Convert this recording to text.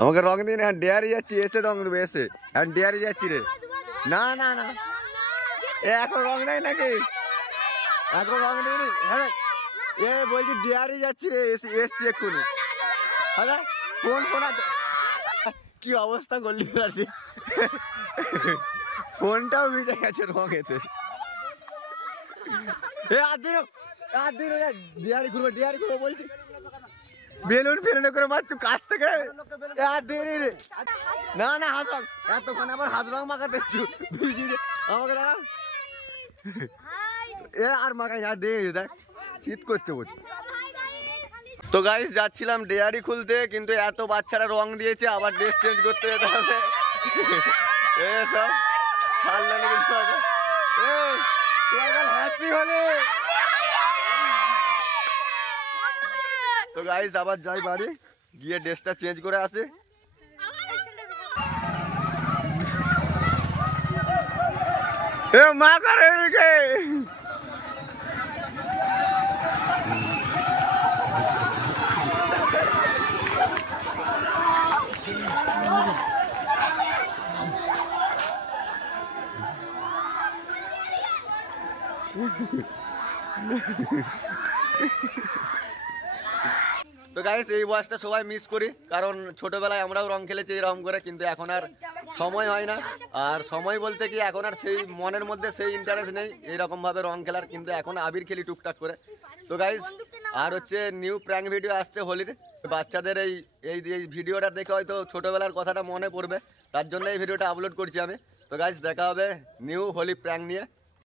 আমাকে রং দিন, হ্যাঁ ডেয়ারি যাচ্ছি, এসে রং দেবে এসে, হ্যাঁ ডেয়ারি যাচ্ছি রে। না না না এখন রং দেয় নাকি, এখন রং দিইনি। হ্যাঁ এ বলছি ডেয়ারি যাচ্ছি রে, এসছি এক্ষুনি। হ্যাঁ ফোন ফোন কি অবস্থা করলি ফোনটাও ভিজে গেছে রঙেতে। ডিয়ারি ঘুরবো বলছি, বেলুন ফেলুন করে মারছু কাছ থেকে। না না হাত রং, এতক্ষণ আবার হাত রং মাখাতে আমাকে দাঁড়া এ আর মাখাই আর দেরি, দেখ শীত করছে বলছি। তো গাইস যাচ্ছিলাম ডেয়ারি খুলতে, কিন্তু এত বাচ্চারা রং দিয়েছে, আবার ড্রেস চেঞ্জ করতে যেতে হবে। এসব ছাড়লে কিন্তু হ্যাপি হলে। তো গাইস আবার যাই বাড়ি গিয়ে ড্রেসটা চেঞ্জ করে আসে। এ মা করে তো গাইস এই বয়সটা সবাই মিস করি, কারণ ছোটবেলায় আমরাও রং খেলেছি এরকম করে, কিন্তু এখন আর সময় হয় না। আর সময় বলতে কি এখন আর সেই মনের মধ্যে সেই ইন্টারেস্ট নেই এইরকম ভাবে রং খেলার, কিন্তু এখন আবির খেলি টুকটাক করে। তো গাইস আর হচ্ছে নিউ প্র্যাঙ্ক ভিডিও আসছে হোলির, বাচ্চাদের এই এই ভিডিওটা দেখে হয়তো ছোটবেলার কথাটা মনে পড়বে, তার জন্য এই ভিডিওটা আপলোড করছি আমি। তো গাইস দেখা হবে নিউ হোলি প্র্যাঙ্ক নিয়ে।